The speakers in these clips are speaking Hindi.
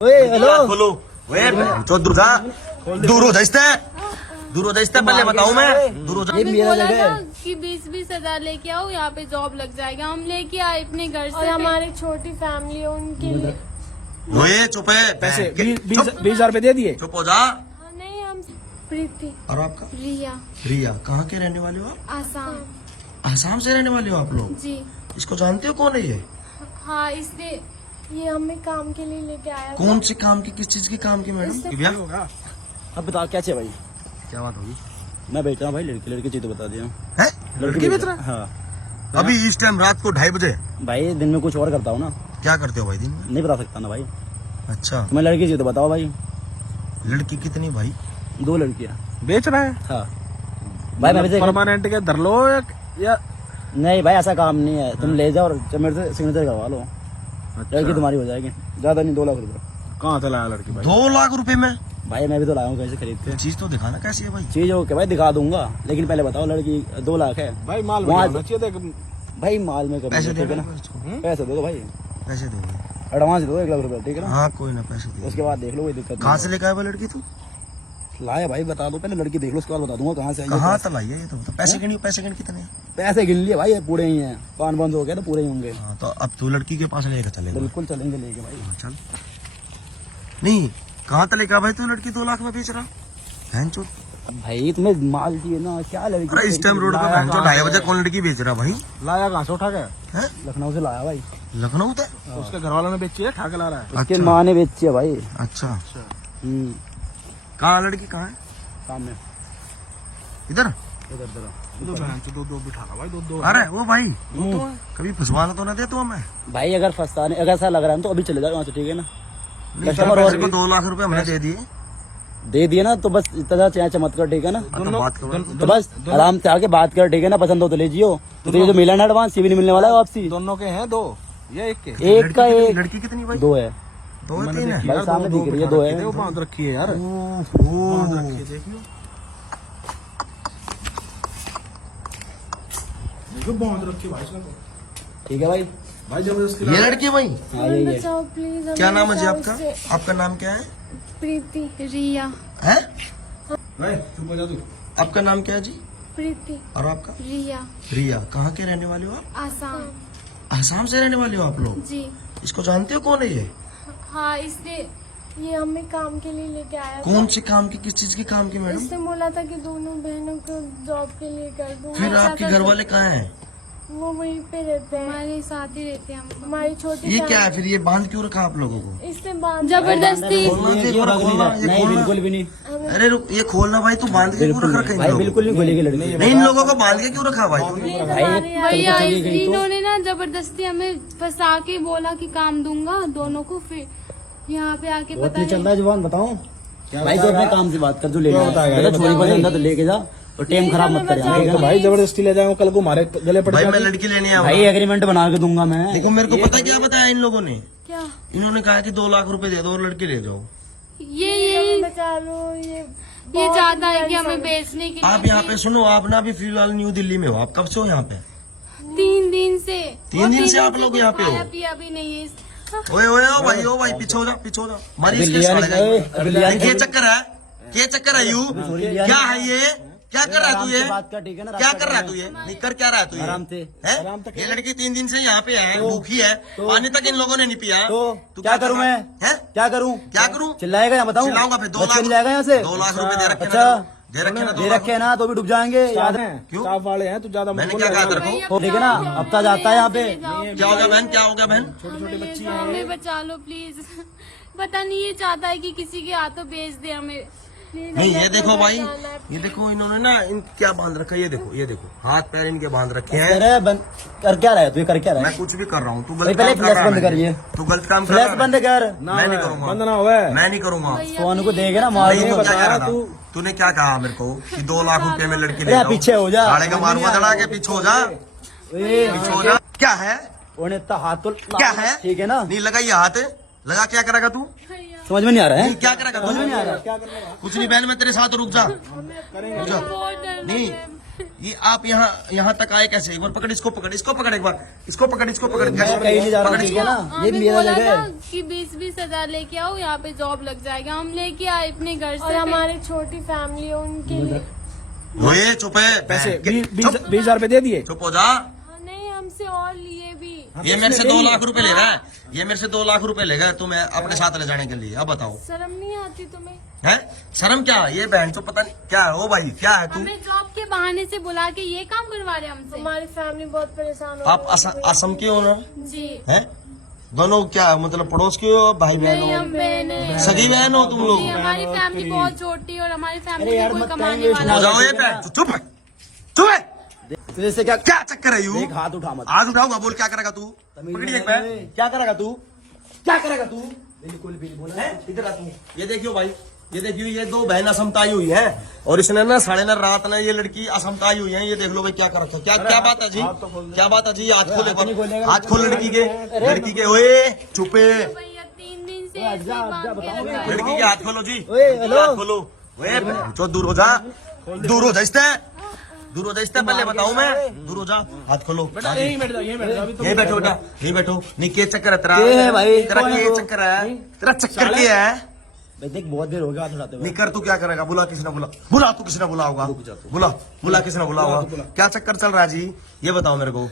हेलो खोलो दूर जा, दूर हो जाइए, दूर हो जाइए। पहले बताऊं मैं, दूर हो जा। ये मेरा जगह है कि 20,000 लेके आओ, यहाँ पे जॉब लग जाएगा। हम लेके आए अपने घर से, और हमारी छोटी फैमिली है उनके लिए। ओए चुप है, पैसे 20,000 रुपए दे दिए। चुप हो जा। हाँ, नहीं हम प्रीति और आपका? रिया रिया। कहाँ के रहने वाले हो आप? आसाम। आसाम से रहने वाले हो आप लोग? जी इसको जानते हो कौन है ये? हाँ, इसने ये हमें काम के लिए लेके आया था। कौन से काम की, किस चीज की काम की मैडम? इससे- दिव्या, अब बताओ क्या चाहिए भाई? क्या बात होगी? मैं बेच रहा हूँ भाई, लड़की लड़की चाहिए तो बता दिया। है लड़की बेच रहा है? हाँ अभी इस टाइम रात को 2:30 बजे? भाई, दिन में कुछ और करता हूँ ना। क्या करते हो भाई दिन में? नहीं बता सकता ना भाई। अच्छा, तुम्हें लड़की चाहिए तो बताओ भाई। लड़की कितनी भाई? 2 लड़कियाँ। बेच रहा है हाँ भाई, मैं भी परमानेंट के धर लो या नहीं भाई, ऐसा काम नहीं है। तुम ले जाओ और मेरे से सिग्नेचर करवा लो, लड़की तुम्हारी हो जाएगी। ज्यादा नहीं, 2 लाख रुपए। कहाँ से लाया लड़की भाई? 2 लाख रुपए में? भाई मैं भी तो लाया हूँ कहीं से खरीद के। चीज तो दिखाना कैसी है भाई? चीज ओके भाई, दिखा दूंगा, लेकिन पहले बताओ लड़की 2 लाख है भाई माल वहाँ- होना चाहिए। देख भाई। माल में कभी पैसे ठीक है ना? दे, पैसे दे दो भाई, पैसे दो। एडवांस दे दो 1 लाख रुपए, ठीक है ना? हाँ कोई ना, पैसे दे। उसके बाद देख लो, कोई दिक्कत कहाँ नहीं से लेकर आया वो लड़की तू? लाया भाई, बता दो पहले, लड़की देख लो, उसके बाद बता दूंगा कहाँ से आई है। कहाँ तक लाई है ये तो बता। पैसे गिनी, पैसे गिन कितने? पैसे गिन लिए भाई, ये पूरे ही हैं। पान बंद हो गया तो पूरे ही होंगे। हाँ तो अब तू लड़की के पास लेकर चलेगा? बिल्कुल चलेंगे लेके भाई। हाँ, चल। नहीं, कहाँ तक लेकर भाई तू लड़की 2 लाख में बेच रहा? बहन चोद। भाई तुम्हें माल चाहिए ना, क्या लड़की? अरे इस टाइम रोड पे बहन चोद 2:30 बजे कौन लड़की बेच रहा भाई? लाया कहाँ से उठा के? हैं? लखनऊ से लाया भाई। लखनऊ से? उसके घर वालों ने बेची है, ठाके ला रहा है। उसके अच्छा। माँ ने बेची है भाई। अच्छा, हम्म, कहाँ लड़की कहाँ है? सामने इधर? उधर उधर। दो बहन चो, दो बिठा रहा भाई, दो अरे वो भाई, कभी फंसवाना तो ना दे तू हमें? भाई अगर फंसाने, अगर ऐसा लग रहा है तो अभी चले जाओ वहाँ से, ठीक है ना? नहीं, कस्टमर पैसे और को 2 लाख रुपए हमने दे दिए। दे दिए ना, तो बस इतना चमत्कार, ठीक है ना? हाँ, तो बात करो। तो बस आराम से आके बात कर, ठीक है ना? पसंद हो तो ले जियो, तो ये जो मिला ना एडवांस, ये भी नहीं मिलने वाला है वापसी। दोनों के हैं 2 या 1 के? एक का एक, लड़की कितनी भाई? 2 है 2 है 3 है? भाई, सामने दिख रही है, 2 है। वो बांध रखी है यार। ओह, देखो बांध रखी है भाई इसने तो। ठीक है भाई। भाई जबरदस्ती ये लड़की है भाई? हाँ यही है। बचाओ प्लीज। क्या नाम है जी आपका? आपका नाम क्या है? प्रीति। रिया। हैं? भाई चुप हो जा तू। आपका नाम क्या है जी? प्रीति और आपका? रिया रिया। कहाँ के रहने वाले हो आप? आसाम। आसाम से रहने वाले हो आप लोग? जी इसको जानते हो कौन है ये? हाँ, इसने ये हमें काम के लिए लेके आया था। कौन से काम की, किस चीज की काम की मैडम? इसने बोला था कि दोनों बहनों को जॉब के लिए कर दूंगा। फिर आपके घर वाले कहाँ हैं? वो वहीं पे रहते हैं, हमारे साथ ही रहते हैं हम। हमारी छोटी ये क्या है फिर? ये बांध क्यों रखा आप लोगों को? इसने बांध जबरदस्ती। खोलना ये चाहिए, रख नहीं खोलना, रहा। ये नहीं, खोलना। बिल्कुल भी नहीं, अरे रुक, ये खोलना भाई, तू बांध के क्यों बिल्कुल रख रखा नहीं इन भाई, लोगों को? बिल्कुल नहीं खोलेगी लड़की। नहीं, इन लोगों को बांध के क्यों रखा भाई तूने? भैया चली गई तो? इन्होंने ना जबरदस्ती हमें फंसा के बोला कि काम दूंगा दोनों को, फिर यहाँ पे आके बहुत पता नहीं चल नहीं। रहा है जुबान, बताओ भाई। तो अपने काम से बात कर, जो ले बताएगा? छोरी पसंद है तो लेके जा, और टाइम खराब मत कर यहाँ, ठीक है ना? भाई जबरदस्ती ले जाऊंगा, कल को हमारे गले पड़ भाई मैं जाएगी। लड़की लेने आया भाई हूँ। एग्रीमेंट बना के दूंगा मैं। देखो मेरे को पता क्या बताया इन लोगों ने? क्या इन्होंने कहा कि 2 लाख रुपए दे दो और लड़की ले जाओ। ये बचा लो। ये चाहता है कि हमें बेचने के आप लिए। यहाँ पे सुनो, आप ना अभी फिलहाल न्यू दिल्ली में हो। आप कब से हो यहाँ पे? 3 दिन से। 3 दिन से आप लोग यहाँ पे हो? खाया पिया भी नहीं है। ओए ओए ओ भाई, ओ भाई, पीछे हो जा, पीछे हो जा। मारी अभी इसके लिया साले नहीं, का। अभी लिया नहीं। ये चक्कर है, ये चक्कर है यू? लिया क्या नहीं। है ये? क्या कर रहा है तू आराम ये? से बात कर, ठीक है ना? क्या रास्ता कर रहा है कर तू ये? नहीं कर क्या रहा है तू ये? आराम से। हैं? ये लड़की 3 दिन से यहाँ पे है, भूखी है, पानी तक इन लोगों ने नहीं पिया। तो तू क्या करूं कर रहा मैं? है? हैं? क्या करूं? क्या करूं? चिल्लाएगा या बताऊं? चिल्लाऊंगा फिर। 2 बच के लाख नहीं जाएगा यहाँ से। 2 लाख रुपए दे रखे अच्छा, ना, दे रखे ना 2 दे लाख। रखे ना तो भी डूब जाएंगे, याद है? क्यों? स्टाफ वाले हैं, तू ज्यादा मैंने मत क्या बोल कहा यार। तेरे को? ठीक है ना? हफ्ता जाता है यहाँ पे। क्या हो गया बहन? क्या हो गया बहन? छोटे बच्चे हमें बचा लो प्लीज। पता नहीं ये चाहता है कि किसी के हाथों बेच दे हमें। नहीं, ये देखो भाई, ये देखो इन्होंने ना इन क्या बांध रखा है, ये देखो, ये देखो, हाथ पैर इनके बांध रखे हैं। अरे बंद कर, क्या रहा है तू? ये कर क्या रहा मैं है? कुछ भी कर रहा हूँ, तू भाई गलत पहले काम कर फ्लैश रहा है। बंद करिए, तू गलत काम कर फ्लैश रहा बंद है। कर। मैं नहीं करूंगा, बंद ना होवे। मैं नहीं करूंगा। सोनू को देगा ना, मार नहीं, दूंगा। तू क्या कह रहा था? तू- तूने क्या कहा मेरे को कि 2 लाख रुपए में लड़की ले अरे जाओ? पीछे हो जा। साले का मारूंगा चढ़ा के, पीछे हो जा, ए, पीछे हो जा। क्या है? उन्हें इतना हाथ तो क्या है? ठीक है ना? नहीं लगाइए हाथ, लगा क्या करेगा तू? समझ में नहीं आ रहा है? नहीं, क्या करेगा? समझ में नहीं आ रहा। कुछ नहीं बहन, मैं तेरे साथ रुक जा, रुक जा। बहुत डर नहीं, ये आप यहाँ तक आए कैसे? एक बार पकड़, इसको पकड़, इसको पकड़, एक बार इसको पकड़, इसको पकड़, मैं कहीं नहीं जा रहा हूँ, ठीक है ना? ये हमें मेरा बोला जगह था है। कि 20-20 हजार लेके आओ, यहाँ पे जॉब लग जाएगा। हम लेके आए अपने घर से। और हमारी छोटी फैमिली है उनके लिए। ओए चुप है, पैसे चुप 20,000 रुपए दे दिए। चुप हो जा। हाँ, नहीं हमसे और लिए भी। ये मेरे से 2 लाख रुपए ले रहा है, ये मेरे से 2 लाख रुपए ले गए तुम्हें अपने साथ ले जाने के लिए। अब बताओ, शर्म नहीं आती तुम्हें? है शर्म क्या? ये बहन तो पता नहीं क्या है। ओ भाई क्या है तू? हमें जॉब के बहाने से बुला के ये काम करवा रहे हमसे। हमारी फैमिली बहुत परेशान हो आप असम के हो ना? जी है दोनों क्या मतलब पड़ोस के हो, भाई बहन नहीं, हम हो, बहन हैं। सगी बहन हो तुम लोग? जी, हमारी फैमिली बहुत छोटी है और हमारी अरे फैमिली यार, में कोई मत कमाने टाइम वाला हो जाओ ये नहीं। बहन, चुप है, चुप है। तुझे से क्या क्या चक्कर है यू? देख, हाथ उठा मत। आज उठाऊंगा, बोल क्या करेगा तू? पकड़ी एक बहन, क्या करेगा तू? क्या करेगा तू? बिल्कुल भी बोला है इधर आ तू। ये देखियो भाई, ये देखियो, ये 2 बहन असमताई हुई है और इसने ना साढ़े ना रात ना ये लड़की असमताई हुई है। ये देख लो भाई क्या कर रखा है। क्या बात है जी? क्या बात है जी? हाथ खोल एक बार, हाथ खोल लड़की के। ओए चुपे, भैया 3 दिन से ऐसे ही बांध के रखा है। लड़की के हाथ खोलो जी। ओए, हेलो। हाथ खोलो। ओए जो दूर हो जा, दूर हो जा इससे, दूर हो जा इससे, पहले बताऊं मैं, दूर हो जा। हाथ खोलो। बेटा यहीं बैठ जाओ, यहीं बैठ जाओ। अभी तो यहीं बैठो बेटा, यहीं बैठो। नहीं के चक्कर है तेरा? ये है भाई, तेरा कौन है ये वो? चक्कर है, तेरा चक्कर क्या है? भाई देख, बहुत देर हो गया हाथ उठाते हुए। निकर तू क्या करेगा? बुला, किसने बुला? बुला तू, किसने बुला होगा? बुला, बुला किसने बुला होगा? क्या चक्कर चल रहा है जी? ये बताओ मेरे को।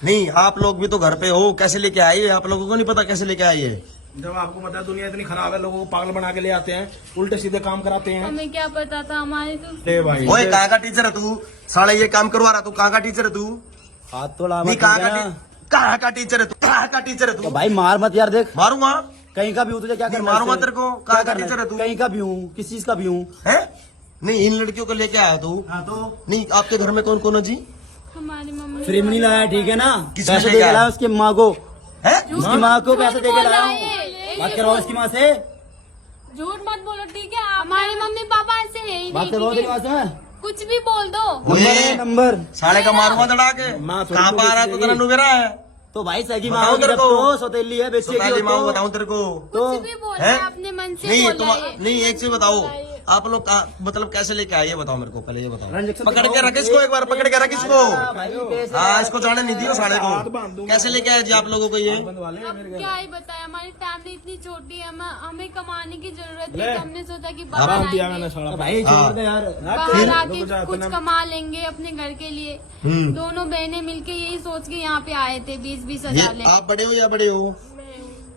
नहीं आप लोग भी तो घर पे हो, कैसे लेके आए? आप लोगों को नहीं पता कैसे लेके आए? जब आपको पता है दुनिया इतनी खराब है, लोगों को पागल बना के ले आते हैं, उल्टे सीधे काम कराते हैं। हमें क्या पता था, हमारे तो ले भाई, ओए कहाँ का टीचर है तू? साले ये काम करवा रहा तू, कहाँ का टीचर है तू? हाथ तो ला नहीं मत। कहाँ ठीक का है ना? कहाँ का टीचर है तू? कहाँ का टीचर है तो तू? भाई मार मत यार, देख मारूंगा? कहीं का भी हूँ, तुझे क्या नहीं, करना है मारूंगा इससे? तेरे को। क्या कहाँ का करना टीचर है तू? कहीं का भी हूँ, किस चीज का भी हूँ। है? नहीं इन लड़कियों को लेके आया तू? हाँ तो नहीं आपके घर में कौन कौन है जी? हमारी मम्मी फ्री में नहीं लाया, ठीक है ना? किसने पैसे लेके दे के आया? लाया उसकी माँ को, है? उसकी माँ को पैसे दे के लाया हूँ। ये बात करवाओ उसकी माँ से, झूठ मत बोलो, ठीक है? हमारे मम्मी पापा ऐसे है ही बात नहीं, करवाओ ठीक तेरी माँ है? से। कुछ भी बोल दो। नंबर है, नंबर। साले का मारूंगा दड़ा के। माँ थोड़ी कहाँ पर आ रहा है? बोली तो तेरा नुबेरा है। तो भाई सगी बताओ माँ की तेरे जब को। तो सौतेली है, बेची सोताली माँ बताऊं तेरे को? तो कुछ भी बोल है? रहे हैं, अपने मन से नहीं बोल तुम रहे हैं। नहीं, एक चीज बताओ, आप लोग मतलब कैसे लेके आए? ये बताओ मेरे को, पहले ये बताओ। ट्रांजैक्शन पकड़ के दिखाओ। रख इसको, एक बार पकड़ के रख इसको। भाई पैसे हाँ इसको जाने नहीं दियो साले हाथ को। बांध दूंगा। कैसे लेके आए जी आप लोगों को ये? बंद वाले अब मेरे क्या ही बताए, हमारी फैमिली इतनी छोटी है, हमें कमाने की जरूरत ले। है, तो हमने सोचा कि बांध बाहर दिया मैंने आएंगे, साला। तो भाई हाँ। छोड़ दे यार। बाहर आके रुक जा, कुछ अपना- कमा लेंगे अपने घर के लिए। दोनों बहनें मिलके यही सोच के यहाँ पे आए थे, 20-20 ये हजार लेके। आप बड़े हो या बड़े हो?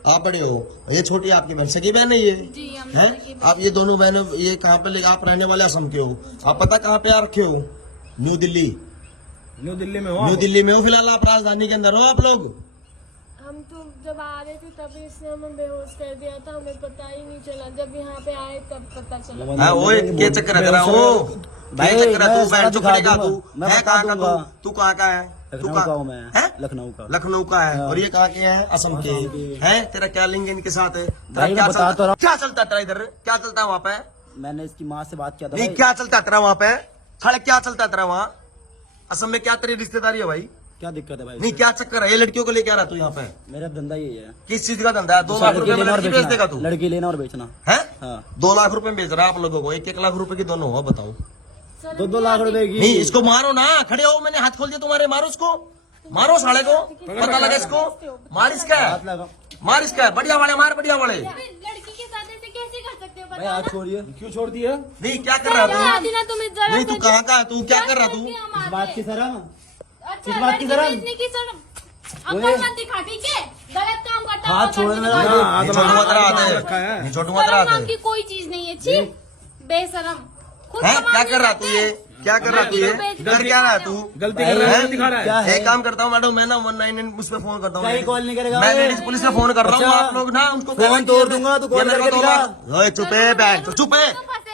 आप बड़े हो। ये छोटी आपकी बहन, सगी बहन है ये? जी हम है? सगी बहन। आप ये दोनों बहनों ये कहाँ पे आप रहने वाले असम के हो? आप पता कहाँ पे आ रखे हो? न्यू दिल्ली। न्यू दिल्ली में हो न्यू आप? दिल्ली में हो फिलहाल? आप राजधानी के अंदर हो आप लोग? हम तो जब आ रहे थे तभी इसने हमें बेहोश कर दिया था, हमें पता ही नहीं चला। जब यहाँ पे आए तब पता चला। हाँ ओए क्या चक्कर है तेरा? ओ भाई, क्या चक्कर है? मैं तू सारा बहन चुप दिखा करेगा तू? दूंगा। मैं है बता कहाँ का दूंगा। तू? तू कहाँ का है? तू लखनऊ कहाँ का हूँ मैं, है? लखनऊ का। लखनऊ का है। और ये कहाँ के हैं? असम के हैं। तेरा क्या लिंग है इनके साथ? तेरा भाई, क्या मैं बता तो रहा हूँ। क्या चलता है तेरा इधर? क्या चलता है वहाँ पे? मैंने इसकी माँ से बात किया था नहीं भाई। क्या चलता है तेरा वहाँ पे? साले क्या चलता है तेरा वहाँ? असम में क्या तेरी रिश्तेदारी है भाई? क्या दिक्कत है भाई? नहीं क्या चक्कर है? ये लड़कियों को लेके आ रहा तू यहाँ पे? मेरा धंधा यही है, किस चीज का धंधा है? 2 लाख रुपए में लेना और लड़की बेच देगा तू? बेचना, लड़की लेना और बेचना। है? हाँ, 2 लाख रुपए में बेच रहा है आप लोगों को? 1-1 लाख रुपए की दोनों हो, बताओ। 2 लाख रुपए की। नहीं इसको मारो ना, खड़े हो, मैंने हाथ खोल दिया तुम्हारे, मारो उसको, मारो साले को, पता लगा इसको। मार इसका, हाथ लगा मार इसका, बढ़िया वाले मार, बढ़िया वाले। लड़की के साथ ऐसे कैसे कर सकते हो? भाई, हाथ छोड़िए। क्यों छोड़ दिया? नहीं क्या कर रहा क्या तू? ना तुम्हें जरा नहीं तू कहाँ का है? तू क्या कर रहा तू? इस बात की शर्म। अच्छा इस बात की लड़की शर्म। बेचने की शर्म अक्ल मत दिखा, ठीक है? गलत काम करता हाथ है, छोड़ करने मेरा। के बाद। हाँ, नहीं छोटू मत रहा रखा है। है, नहीं छोटू मत शर्म रहा नाम है। की कोई चीज नहीं है, छी बेशरम। खुद हैं? कमा क्या नहीं कर रहा तू सकते। ये? क्या कर रहा तू ये? कर क्या रहा है तू? गलती कर रहा है, दिखा रहा क्या है। है? एक काम करता हूँ मैडम, मैं ना 199 उस पे फोन करता हूँ। क्या ही कॉल नहीं करेगा? मैं लेडीज पुलिस में फोन कर रहा हूँ। अच्छा। आप लोग ना उनको फोन तोड़ दूंगा, तू कॉल करके दिखा। चुपे बैठ, चुपे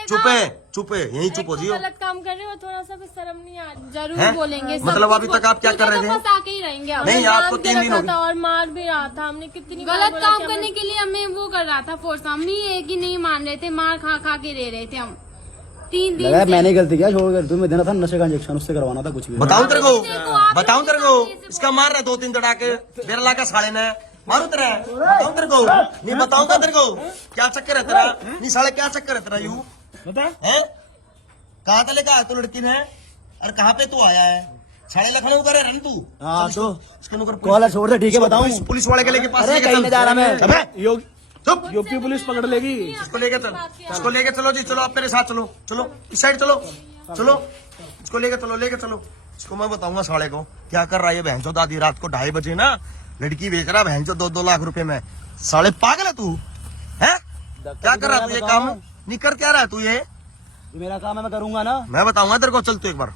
चुपे चुपे, यही चुप हो एक जियो। तो गलत काम कर रहे हो, थोड़ा सा भी शर्म नहीं आ रही। जरूर हैं? बोलेंगे सब मतलब कुछ अभी तक आप क्या कर रहे थे? फंसा के ही रहेंगे आप। नहीं आपको बांध के 3 दिन हो रखा गए। था और मार भी रहा था। हमने कितनी बार गलत बोला काम कि करने हमें- के लिए हमें वो कर रहा था फोर्स, हम ही एक ही नहीं मान रहे थे, मार खा खा के रह रहे थे हम 3 दिन लगा से। मैंने गलती किया, छोड़ कर तुम्हें देना था नशे का इंजेक्शन, उससे करवाना था कुछ भी। बताऊं तेरे को, देखो, आप बताऊं लोग तेरे को, के सामने इसका मार रहा है 2-3 तड़ाके, बेरला का साले ने मारू तेरा, बताऊं तेरे को, नहीं बताऊंगा तेरे को, क्या चक्कर है तेरा? नहीं साले क्या चक्कर है तेरा? यू बता। है? कहाँ था लेकर आया तू लड़की ने? और कहाँ पे तू आया है? साढ़े लखनऊ करे रन तू। हाँ, चल, तो इसको नुकर कॉलर छोड़ दे, ठीक है, बताऊं? पुलिस वाले के लेके पास अरे लेके कहीं चल। नहीं जा रहा मैं। अबे, चुप। यूपी पुलिस पकड़ लेगी। इसको लेके चल, इसको लेके चलो जी, चलो आप मेरे साथ चलो, चलो इस साइड चलो, चलो इसको लेके चलो, लेके चलो। इसको मैं बताऊंगा साले को क्या कर रहा है ये बहन चो दादी, रात को 2:30 बजे ना लड़की बेच रहा बहन चो 2-2 लाख रुपए में। साले पागल है तू, है? क्या कर रहा है तू ये काम? नहीं कर क्या रहा है तू ये? मेरा काम है, मैं करूंगा ना। मैं बताऊंगा तेरे को, चल तू एक बार।